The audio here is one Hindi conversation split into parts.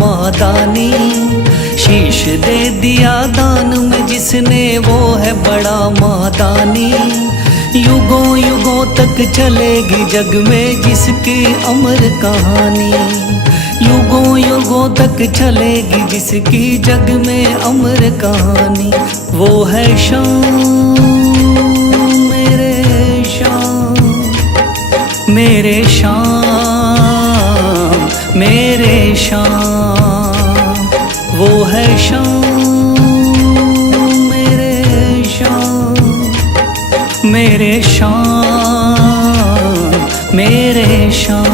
मादानी। शीश दे दिया दान में जिसने वो है बड़ा मादानी। युगों युगों तक चलेगी जग में जिसकी अमर कहानी। युगों युगों तक चलेगी जिसकी जग में अमर कहानी। वो है शाम मेरे शाम मेरे शाम मेरे शाम। वो है शाम मेरे शाम मेरे शाम मेरे शाम।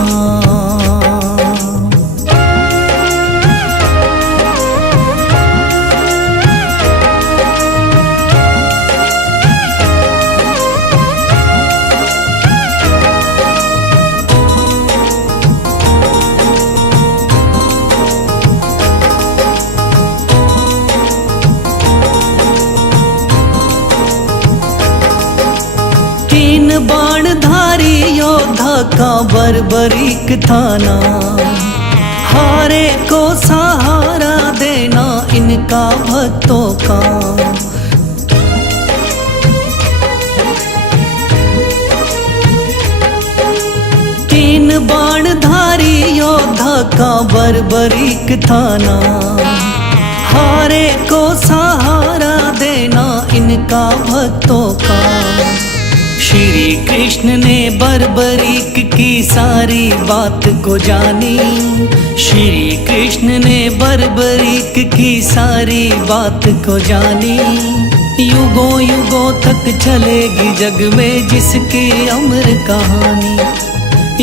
तीन बाणधारी योद्धा का बर्बरीक थाना। हारे को सहारा देना इनका भक्तों का। तीन बाणधारी योद्धा का बर्बरीक थाना। हारे को सहारा देना इनका भक्तों का। श्री कृष्ण ने बर्बरीक की सारी बात को जानी। श्री कृष्ण ने बर्बरीक की सारी बात को जानी। युगों युगों तक चलेगी जग में जिसकी अमर कहानी।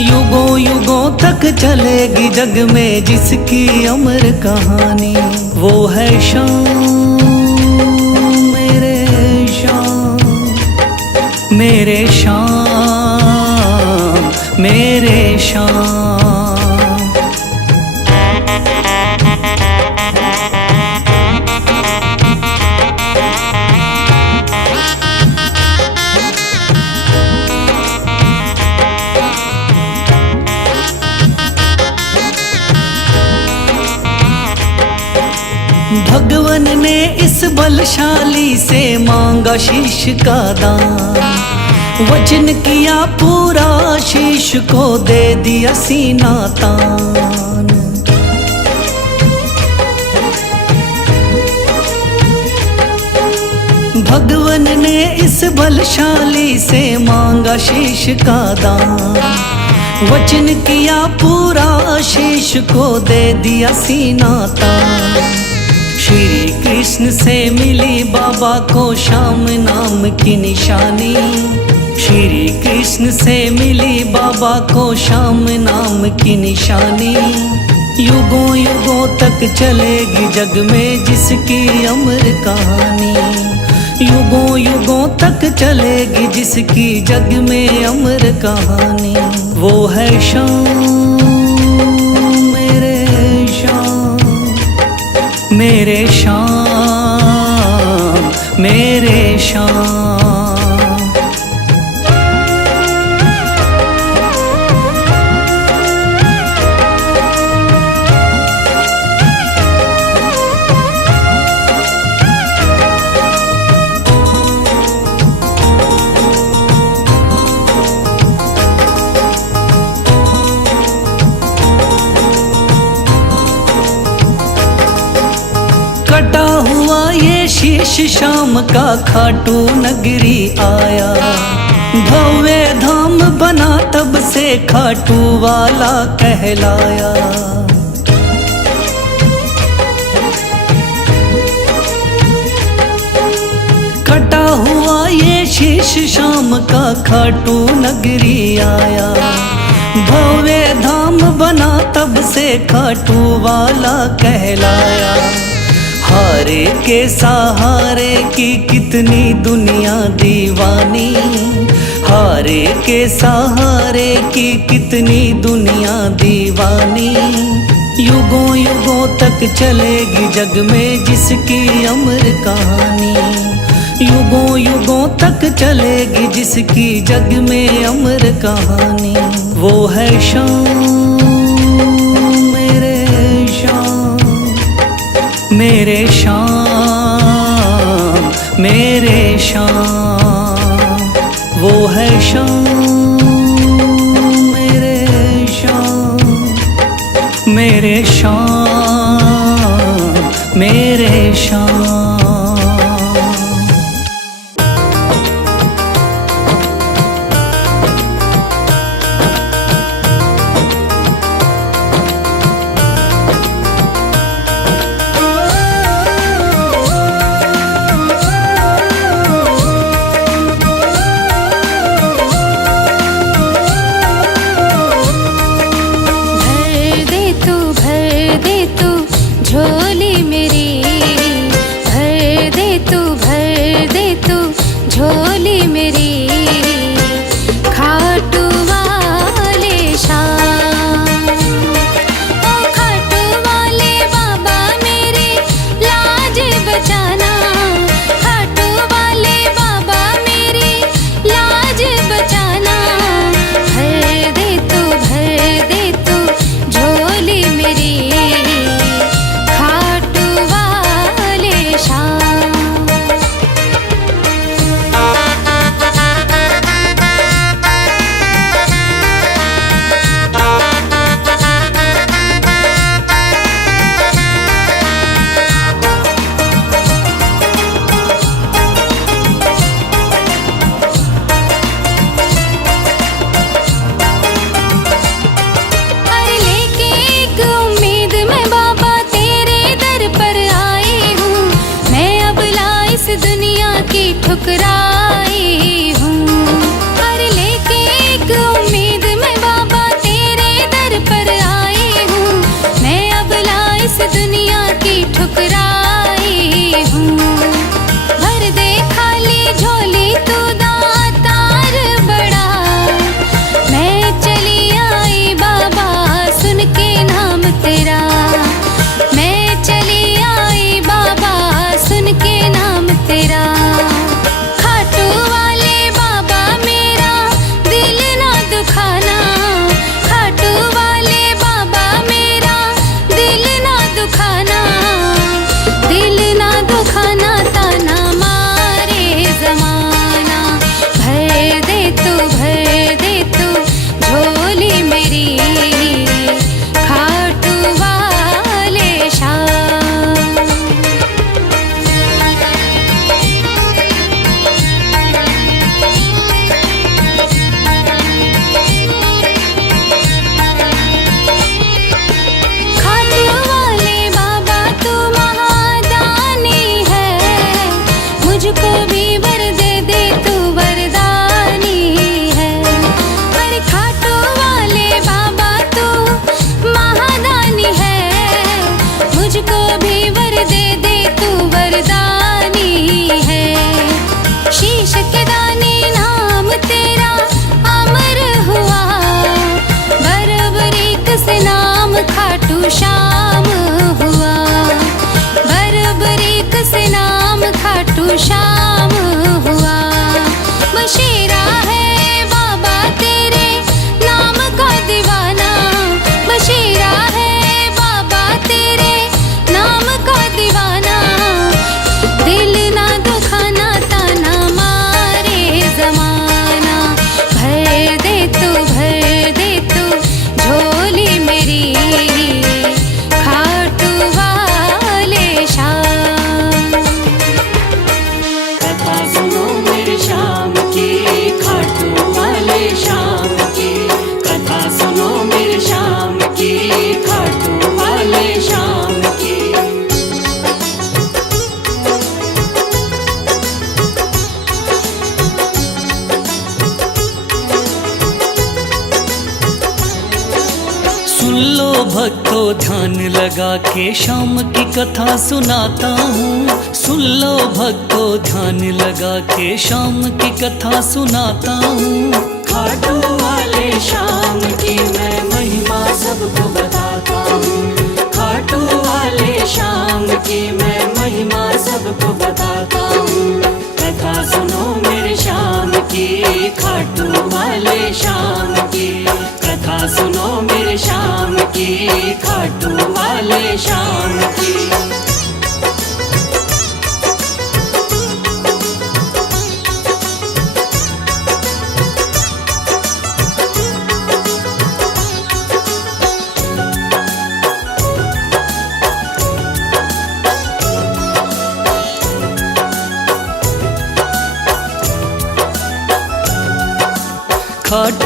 युगों युगों तक चलेगी जग में जिसकी अमर कहानी। वो है शाम मेरे शाम मेरे शाम मेरे शाम। भगवन ने इस बलशाली से मांगा शीश का दान। वचन किया पूरा शीश को दे दिया सीना तान। भगवन ने इस बलशाली से मांगा शीश का दान। वचन किया पूरा शीश को दे दिया सीना तान। श्री कृष्ण से मिली बाबा को श्याम नाम की निशानी। श्री कृष्ण से मिली बाबा को श्याम नाम की निशानी। युगों युगों तक चलेगी जग में जिसकी अमर कहानी। युगों युगों तक चलेगी जिसकी जग में अमर कहानी। वो है शाम मेरे शाम मेरे शाम मेरे शाम। कटा हुआ ये शीश शाम का खाटू नगरी आया। भव्य धाम बना तब से खाटू वाला कहलाया। कटा हुआ ये शीश शाम का खाटू नगरी आया। भव्य धाम बना तब से खाटू वाला कहलाया। हारे के सहारे की कितनी दुनिया दीवानी। हारे के सहारे की कितनी दुनिया दीवानी। युगों युगों तक चलेगी जग में जिसकी अमर कहानी। युगों युगों तक चलेगी जिसकी जग में अमर कहानी। वो है शाम मेरे शाम मेरे शाम मेरे शाम, वो है शाम मेरे शाम, मेरे शाम मेरे शाम। झोली मेरी भर दे तू झोली मेरी, खाटू वाले शाम, ओ खाटू वाले बाबा मेरे लाज बचाना, खाटू वाले बाबा मेरे लाज बचाना, भर दे तू झोली मेरी, ठुकराई हूँ, हर लेके एक उम्मीद में बाबा तेरे दर पर आई हूँ, मैं अबला इस दुनिया की ठुकराई हूँ, भर दे खाली झोली तू दातार बड़ा, मैं चली आई बाबा सुन के नाम तेरा, मैं चली आई बाबा सुन के नाम तेरा, मुझको भी वर दे दे तू वरदानी है, पर खाटू वाले बाबा तू महादानी है, मुझको भी वर दे दे तू वरदानी है, शीश के दाने नाम तेरा अमर हुआ, बरबरीक से नाम खाटू श्याम हुआ, बरबरीक से नाम खाटू श्याम हुआ, बशीरा है बाबा तेरे नाम का दीवाना, बशीरा है बाबा तेरे नाम का दीवाना, दिल ना दुखाना ताना मारे जमाना, भर दे तू झोली मेरी, खाटू वाले शाम। कथा सुनो मेरे शाम की, खाटू वाले शाम की, कथा सुनो मेरे शाम की, खाटू वाले शाम की। सुन लो भक्तों ध्यान लगा के शाम की कथा सुनाता हूँ, सुन लो भक्तों ध्यान लगा के शाम की कथा सुनाता हूँ। खाटू वाले शाम की मैं महिमा सबको बताता हूँ, खाटू वाले शाम की मैं महिमा सबको बताता हूँ, कथा सुनो मेरे शाम की, खाटू वाले शाम की, कथा सुनो मेरे शाम की, खाटू वाले शाम की।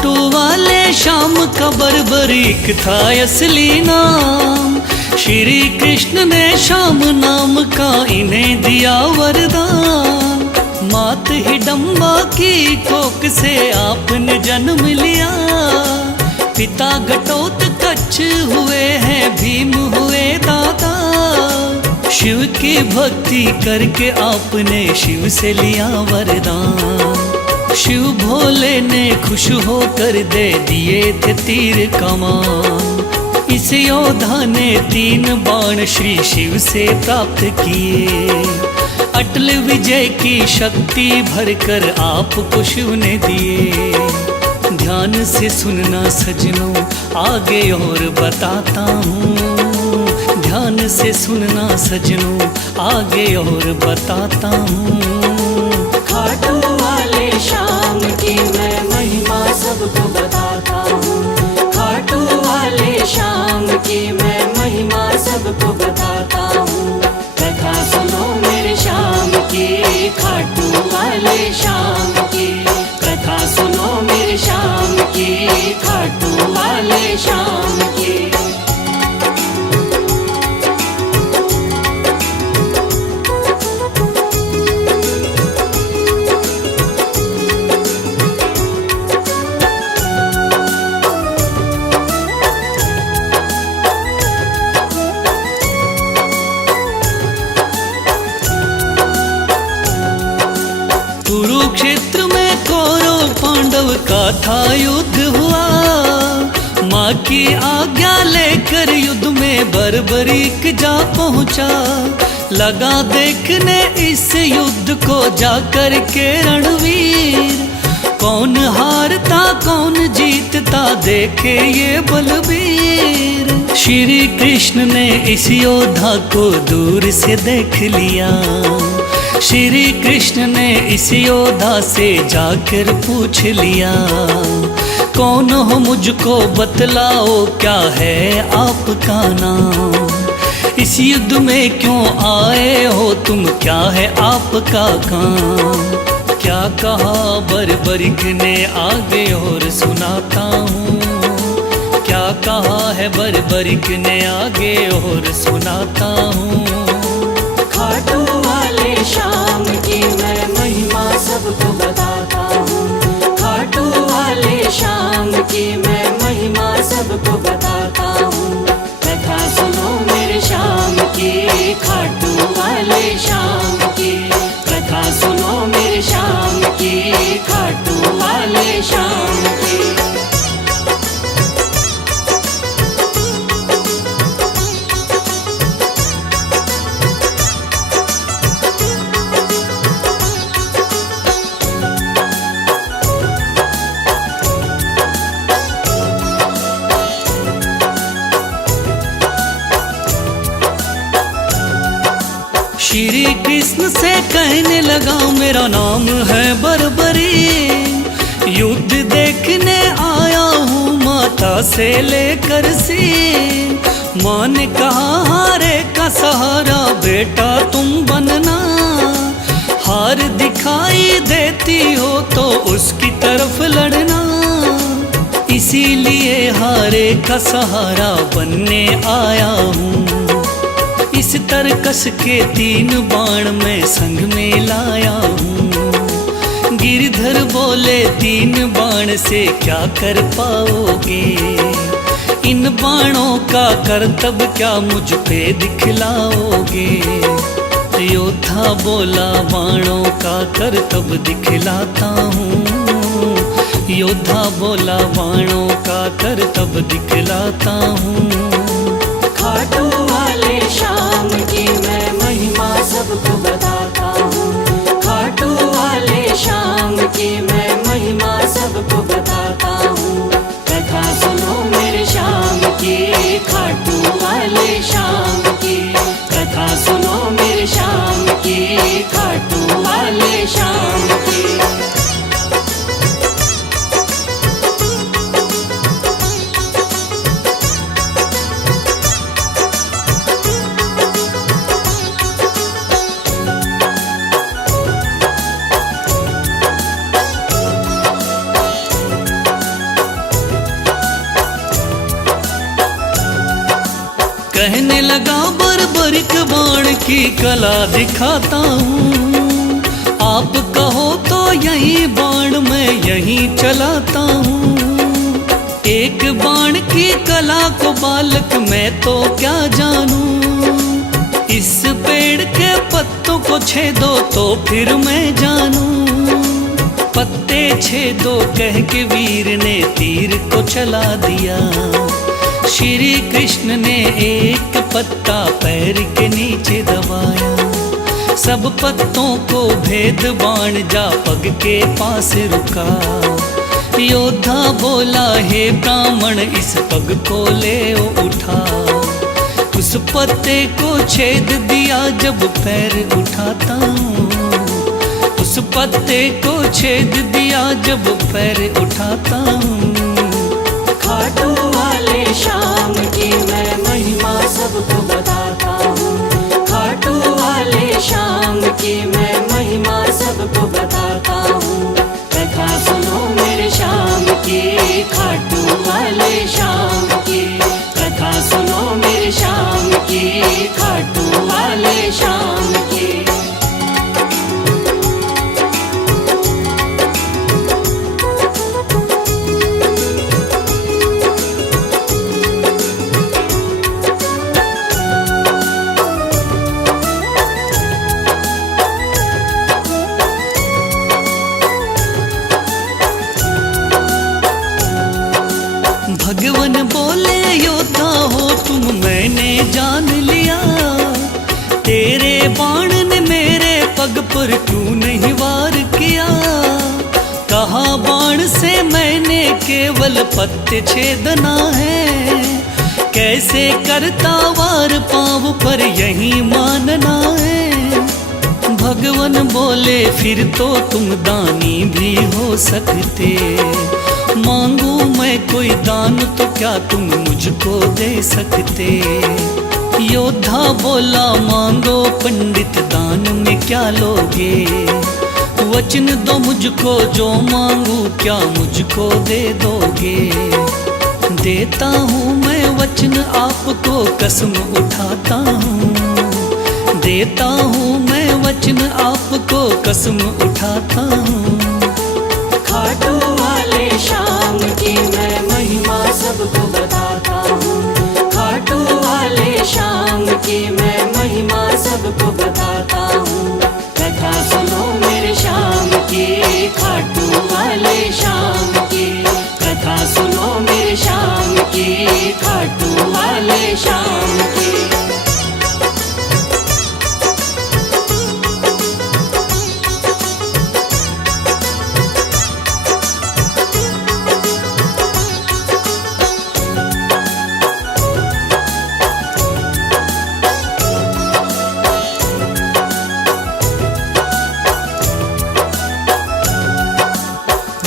खाटू वाले श्याम का बर्बरीक था असली नाम। श्री कृष्ण ने श्याम नाम का इन्हें दिया वरदान। मात हिडम्बा की कोख से आपने जन्म लिया। पिता घटोत्कच हुए हैं भीम हुए दादा। शिव की भक्ति करके आपने शिव से लिया वरदान। शिव भोले ने खुश होकर दे दिए थे तीर कमान। इस योद्धा ने 3 बाण श्री शिव से प्राप्त किए। अटल विजय की शक्ति भरकर आपको शिव ने दिए। ध्यान से सुनना सजनों आगे और बताता हूँ। ध्यान से सुनना सजनों आगे और बताता हूँ। खाटू वाले श्याम की मैं महिमा सबको बताता हूँ। खाटू वाले श्याम की मैं महिमा सबको बताता हूँ। कथा सुनो मेरे श्याम की, खाटू वाले श्याम की। कथा सुनो मेरे श्याम की, खाटू वाले श्याम की। कुरुक्षेत्र में कौरव पांडव का था युद्ध हुआ। माँ की आज्ञा लेकर युद्ध में बर्बरीक जा पहुँचा। लगा देखने इस युद्ध को जाकर के रणवीर। कौन हारता कौन जीतता देखे ये बलवीर। श्री कृष्ण ने इस योद्धा को दूर से देख लिया। श्री कृष्ण ने इस योद्धा से जाकर पूछ लिया। कौन हो मुझको बतलाओ क्या है आपका नाम। इस युद्ध में क्यों आए हो तुम, क्या है आपका काम। क्या कहा बर्बरीक ने आगे और सुनाता हूँ। क्या कहा है बर्बरीक ने आगे और सुनाता हूँ। खाटू वाले श्याम की मैं महिमा सबको बताता हूँ। खाटू वाले श्याम की मैं महिमा सबको बताता हूँ। कथा सुनो मेरे श्याम की, खाटू वाले श्याम की। कथा सुनो मेरे श्याम की, खाटू वाले श्याम की। श्री कृष्ण से कहने लगा मेरा नाम है बर्बरी। युद्ध देखने आया हूँ माता से लेकर सीन। माँ ने कहा हारे का सहारा बेटा तुम बनना। हार दिखाई देती हो तो उसकी तरफ लड़ना। इसीलिए हारे का सहारा बनने आया हूँ। इस तरकस के 3 बाण में संग में लाया हूँ। गिरधर बोले 3 बाण से क्या कर पाओगे। इन बाणों का करतब क्या मुझ पे दिखलाओगे। योद्धा बोला बाणों का करतब दिखलाता हूँ। योद्धा बोला बाणों का करतब दिखलाता हूँ। खाटू वाले श्याम की मैं महिमा सबको बताता हूँ। खाटू वाले श्याम की मैं महिमा सबको बताता हूँ। कथा सुनो मेरे श्याम की, खाटू वाले श्याम की। कथा सुनो मेरे श्याम की, खाटू वाले श्याम की। एक बाण की कला दिखाता हूँ। आप कहो तो यही बाण मैं यहीं चलाता हूँ। एक बाण की कला को बालक मैं तो क्या जानूं। इस पेड़ के पत्तों को छेदो तो फिर मैं जानूं। पत्ते छेदो कह के वीर ने तीर को चला दिया। श्री कृष्ण ने एक पत्ता पैर के नीचे दबाया। सब पत्तों को भेद बाण जा पग के पास रुका। योद्धा बोला हे ब्राह्मण इस पग को ले उठा। उस पत्ते को छेद दिया जब पैर उठाता हूँ। उस पत्ते को छेद दिया जब पैर उठाता हूँ। खाटू वाले श्याम की मैं महिमा सबको बताता हूँ। खाटू वाले श्याम की मैं महिमा सबको बताता हूँ। कथा सुनो मेरे श्याम की, खाटू वाले श्याम की। कथा सुनो मेरे श्याम की, खाटू वाले श्याम की। भगवान बोले योद्धा हो तुम मैंने जान लिया। तेरे बाण ने मेरे पग पर क्यों नहीं वार किया। कहा बाण से मैंने केवल पत्ते छेदना है। कैसे करता वार पाँव पर यही मानना है। भगवान बोले फिर तो तुम दानी भी हो सकते। मांगू मैं कोई दान तो क्या तुम मुझको दे सकते। योद्धा बोला मांगो पंडित दान में क्या लोगे। वचन दो मुझको जो मांगू क्या मुझको दे दोगे। देता हूँ मैं वचन आपको कसम उठाता हूँ। देता हूँ मैं वचन आपको कसम उठाता हूँ। खाटू वाले श्याम की मैं महिमा सबको बताता हूँ। खाटू वाले श्याम की मैं महिमा सबको बताता हूँ। कथा सुनो मेरे श्याम की, खाटू वाले श्याम की। कथा सुनो मेरे श्याम की, खाटू वाले श्याम की।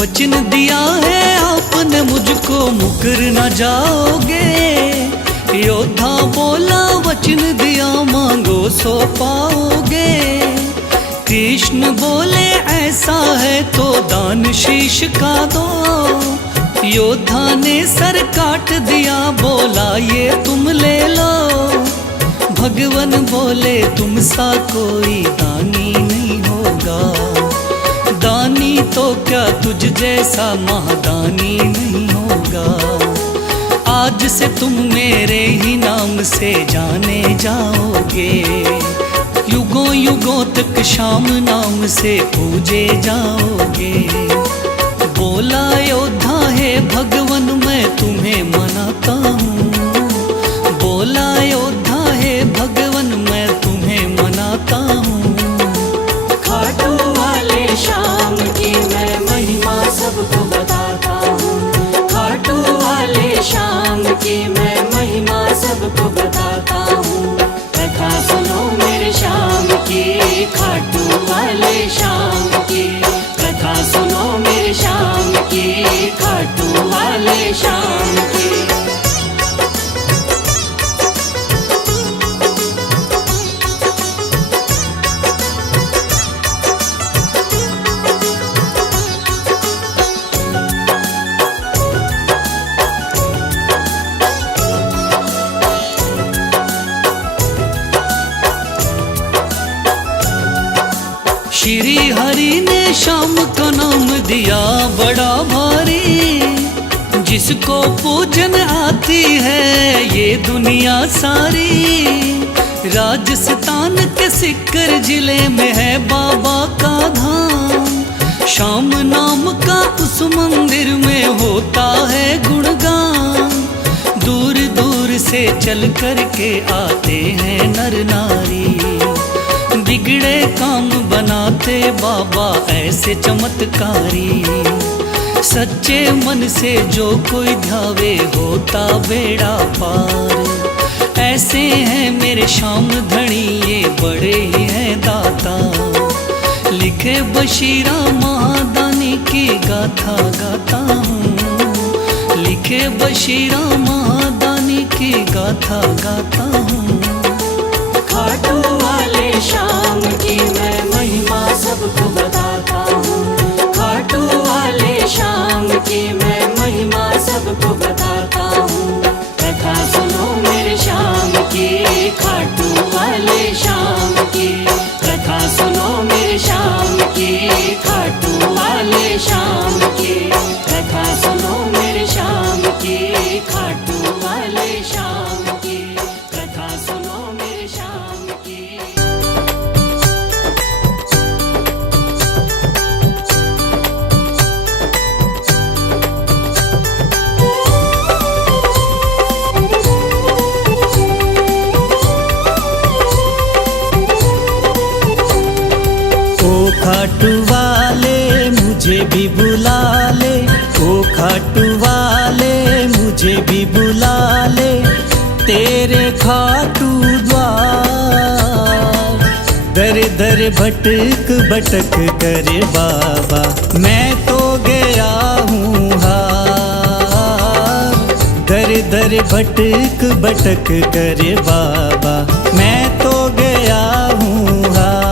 वचन दिया है आपने मुझको मुकर न जाओगे। योद्धा बोला वचन दिया मांगो सो पाओगे। कृष्ण बोले ऐसा है तो दान शीश का दो। योद्धा ने सर काट दिया बोला ये तुम ले लो। भगवान बोले तुम सा कोई दानी नहीं होगा। दानी तो क्या तुझ जैसा महादानी नहीं होगा। आज से तुम मेरे ही नाम से जाने जाओगे। युगों युगों तक श्याम नाम से पूजे जाओगे। बोला योद्धा है भगवान मैं तुम्हें मनाता हूँ। बोला योद्धा है भगवान मैं तुम्हें मनाता हूँ। खाटू वाले श्याम की मैं महिमा सबको बताता हूँ। खाटू वाले श्याम की मैं महिमा सबको बताता हूँ। कथा सुनो मेरे श्याम की, खाटू वाले श्याम की। कथा सुनो मेरे श्याम की, खाटू वाले श्याम की। श्री हरि ने श्याम का नाम दिया बड़ा भारी, जिसको पूजन आती है ये दुनिया सारी। राजस्थान के सिक्कर जिले में है बाबा का धाम, श्याम नाम का उस मंदिर में होता है गुणगान। दूर दूर से चल कर के आते हैं नर नारी, बिगड़े काम बनाते बाबा ऐसे चमत्कारी। सच्चे मन से जो कोई ध्यावे होता बेड़ा पार। ऐसे हैं मेरे श्याम धनी ये बड़े ही हैं दाता, लिखे बशीरा महादानी की गाथा गाता हूँ। लिखे बशीरा महादानी की गाथा गाता हूँ। खाटू वाले श्याम की मैं महिमा सबको बताता हूँ। खाटू वाले श्याम की मैं महिमा सबको बताता हूँ। कथा सुनो मेरे श्याम की, खाटू वाले श्याम की। कथा सुनो मेरे श्याम की, खाटू वाले श्याम की। कथा सुनो मेरे श्याम की, खाटू वाले श्याम की। कथा सुनो मेरे श्याम की। खाटू वाले मुझे भी बुला ले, ओ खाटू वाले मुझे भी बुला ले, तेरे खाटू द्वार। दर दर भटक भटक करे बाबा, मैं तो गया हूँ हार। दर दर भटक भटक करे बाबा, मैं तो गया हूँ हार।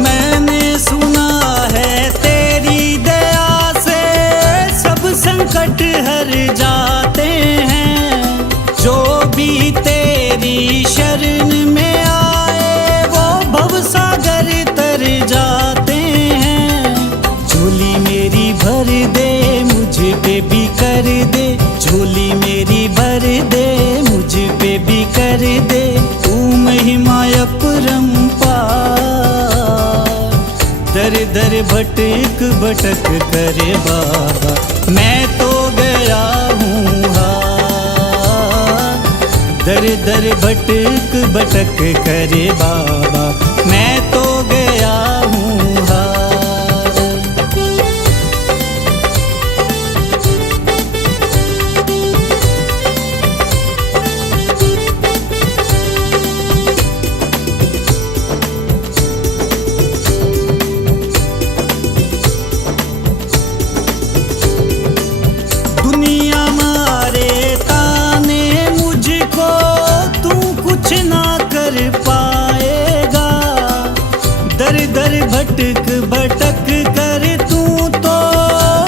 मैंने सुना है तेरी दया से सब संकट हर जाते हैं। जो भी तेरी शरण में आए वो भवसागर तर जाते हैं। झोली मेरी भर दे मुझ पे भी कर दे, झोली मेरी भर दे मुझ पे भी कर दे। तू महिमा अपरंपार। दर दर भटक भटक करे बाबा, मैं तो गया हूँ हार। दर दर भटक भटक करे बाबा, मैं तो गया हूँ हार। दुनिया मारे ताने मुझको, तू कुछ ना कर पाएगा। दर दर भटक भटक कर तू तो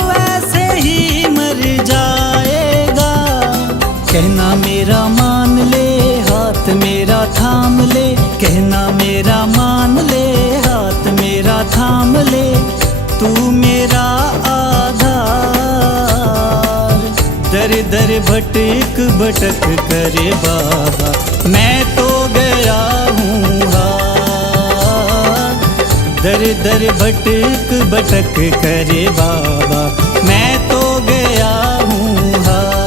वैसे ही मर जाएगा। कहना मेरा मान ले, हाथ मेरा थाम ले। कहना मेरा मान ले, हाथ मेरा थाम ले। तू मेरा आधार। दर दर भटक भटक करे बाबा, मैं तो गया हूँ हार। दर दर भटक भटक करे बाबा, मैं तो गया हूँ हार।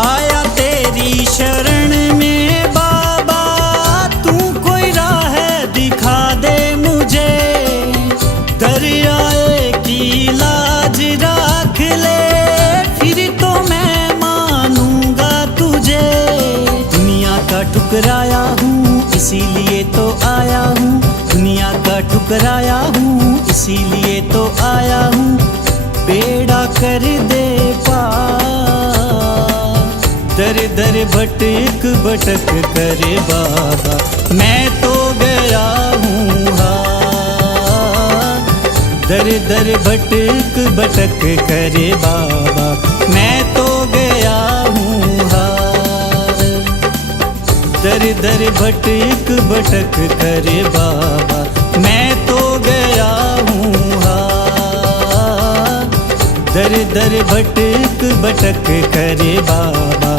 आया तेरी शरण में बाबा, तू कोई राह दिखा दे मुझे। ठुकराया हूँ इसीलिए तो आया हूँ, दुनिया का ठुकराया हूँ इसीलिए तो आया हूँ, बेड़ा कर दे पार। दर दर भटक भटक करे बाबा, मैं तो गया हूँ हार। दर दर भटक भटक करे बाबा, मैं तो गया हूँ हार। दर दर भटक भटक करे बाबा, मैं तो गया हूँ हार। दर दर भटक भटक करे बाबा,